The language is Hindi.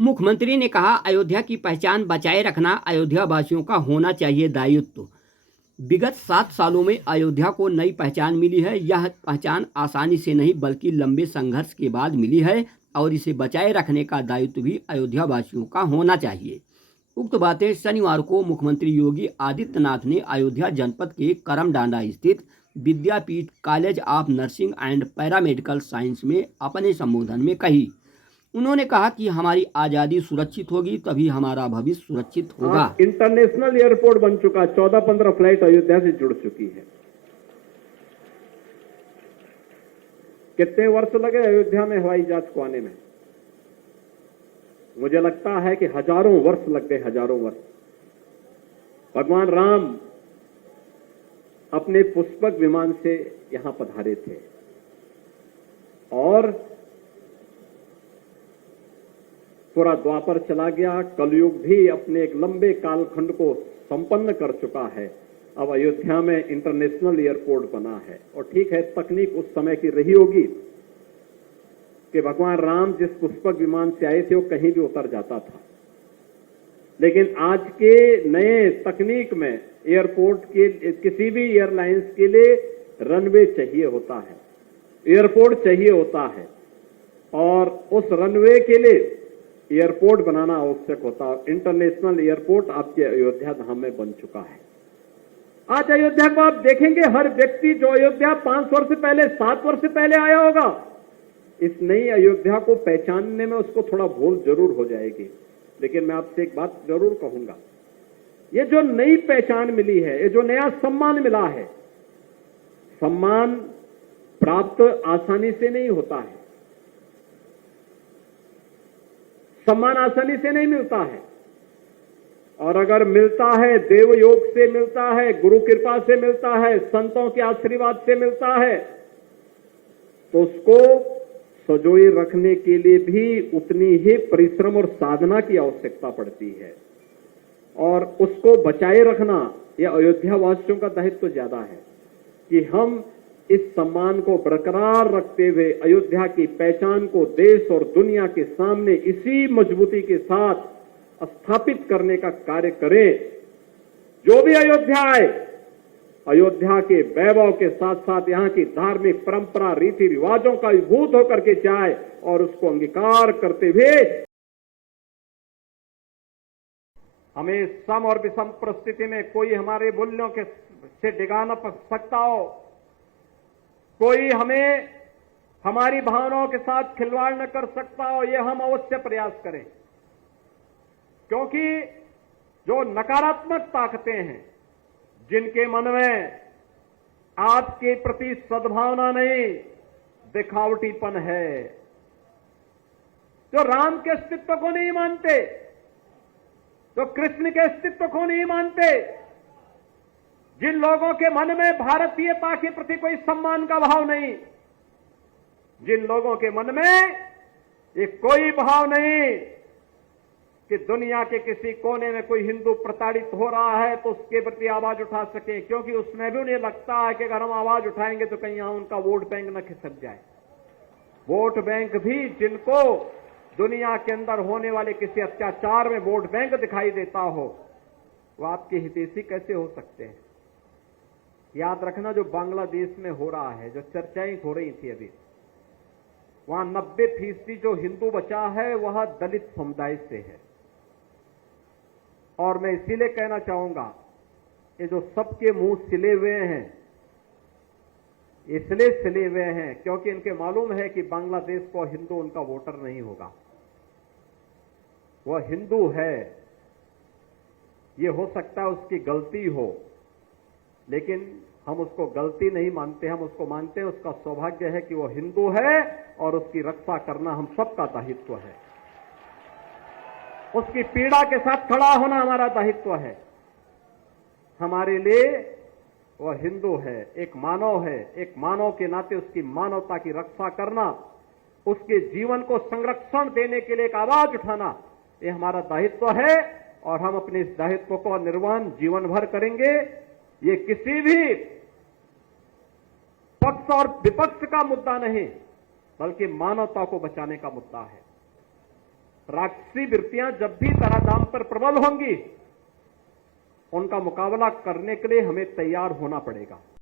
मुख्यमंत्री ने कहा, अयोध्या की पहचान बचाए रखना अयोध्या वासियों का होना चाहिए दायित्व। विगत 7 सालों में अयोध्या को नई पहचान मिली है। यह पहचान आसानी से नहीं बल्कि लंबे संघर्ष के बाद मिली है और इसे बचाए रखने का दायित्व भी अयोध्या वासियों का होना चाहिए। उक्त बातें शनिवार को मुख्यमंत्री योगी आदित्यनाथ ने अयोध्या जनपद के करमडांडा स्थित Vidyapeeth college of nursing and paramedical science में अपने संबोधन में कही। उन्होंने कहा कि हमारी आज़ादी सुरक्षित होगी तभी हमारा भविष्य सुरक्षित होगा। इंटरनेशनल एयरपोर्ट बन चुका, 14-15 फ्लाइट अयोध्या से जुड़ चुकी है। कितने वर्ष लगे अयोध्या में हवाई जहाज को आने में? मुझे लगता है कि हजारों वर्ष लग गए, हजारों वर्ष। भगवान राम अपने पुष्पक विमान से यहां पधारे थे और पूरा द्वापर चला गया, कलयुग भी अपने एक लंबे कालखंड को संपन्न कर चुका है। अब अयोध्या में इंटरनेशनल एयरपोर्ट बना है और ठीक है, तकनीक उस समय की रही होगी कि भगवान राम जिस पुष्पक विमान से आए थे वो कहीं भी उतर जाता था, लेकिन आज के नए तकनीक में एयरपोर्ट के किसी भी एयरलाइंस के लिए रनवे चाहिए होता है, एयरपोर्ट चाहिए होता है और उस रनवे के लिए एयरपोर्ट बनाना आवश्यक होता है। इंटरनेशनल एयरपोर्ट आपके अयोध्या धाम में बन चुका है। आज अयोध्या को आप देखेंगे, हर व्यक्ति जो अयोध्या 5 वर्ष पहले 7 वर्ष पहले आया होगा, इस नई अयोध्या को पहचानने में उसको थोड़ा भूल जरूर हो जाएगी। लेकिन मैं आपसे एक बात जरूर कहूंगा, ये जो नई पहचान मिली है, ये जो नया सम्मान मिला है, सम्मान प्राप्त आसानी से नहीं होता है, सम्मान आसानी से नहीं मिलता है और अगर मिलता है देव योग से मिलता है, गुरु कृपा से मिलता है, संतों के आशीर्वाद से मिलता है, तो उसको सजोए रखने के लिए भी उतनी ही परिश्रम और साधना की आवश्यकता पड़ती है और उसको बचाए रखना यह अयोध्या वासियों का दायित्व ज्यादा है कि हम इस सम्मान को बरकरार रखते हुए अयोध्या की पहचान को देश और दुनिया के सामने इसी मजबूती के साथ स्थापित करने का कार्य करें। जो भी अयोध्या आए, अयोध्या के वैभव के साथ साथ यहाँ की धार्मिक परंपरा रीति रिवाजों का विभूत होकर के जाए और उसको अंगीकार करते हुए हमें सम और विषम परिस्थिति में कोई हमारे मूल्यों के से डिगा न सकता हो, कोई हमें हमारी भावनाओं के साथ खिलवाड़ न कर सकता हो, ये हम अवश्य प्रयास करें। क्योंकि जो नकारात्मक ताकतें हैं, जिनके मन में आपके प्रति सद्भावना नहीं, दिखावटीपन है, जो राम के अस्तित्व को नहीं मानते, जो कृष्ण के अस्तित्व को नहीं मानते, जिन लोगों के मन में भारतीयता के प्रति कोई सम्मान का भाव नहीं, जिन लोगों के मन में ये कोई भाव नहीं कि दुनिया के किसी कोने में कोई हिंदू प्रताड़ित हो रहा है तो उसके प्रति आवाज उठा सके, क्योंकि उसमें भी उन्हें लगता है कि अगर हम आवाज उठाएंगे तो कहीं यहां उनका वोट बैंक न खिसक जाए। वोट बैंक भी जिनको दुनिया के अंदर होने वाले किसी अत्याचार में वोट बैंक दिखाई देता हो, वो आपके हितैषी कैसे हो सकते हैं? याद रखना, जो बांग्लादेश में हो रहा है, जो चर्चाएं हो रही थी अभी, वहां 90% जो हिंदू बचा है वह दलित समुदाय से है। और मैं इसीलिए कहना चाहूंगा, ये जो सबके मुंह सिले हुए हैं, इसलिए सिले हुए हैं क्योंकि इनके मालूम है कि बांग्लादेश को हिंदू उनका वोटर नहीं होगा। वह हिंदू है, ये हो सकता है उसकी गलती हो, लेकिन हम उसको गलती नहीं मानते, हम उसको मानते हैं उसका सौभाग्य है कि वो हिंदू है और उसकी रक्षा करना हम सबका दायित्व है। उसकी पीड़ा के साथ खड़ा होना हमारा दायित्व है। हमारे लिए वह हिंदू है, एक मानव है, एक मानव के नाते उसकी मानवता की रक्षा करना, उसके जीवन को संरक्षण देने के लिए एक आवाज उठाना, ये हमारा दायित्व है और हम अपने इस दायित्व को निर्वहन जीवन भर करेंगे। ये किसी भी पक्ष और विपक्ष का मुद्दा नहीं, बल्कि मानवता को बचाने का मुद्दा है। राक्षसी वृत्तियां जब भी तरादाम पर प्रबल होंगी, उनका मुकाबला करने के लिए हमें तैयार होना पड़ेगा।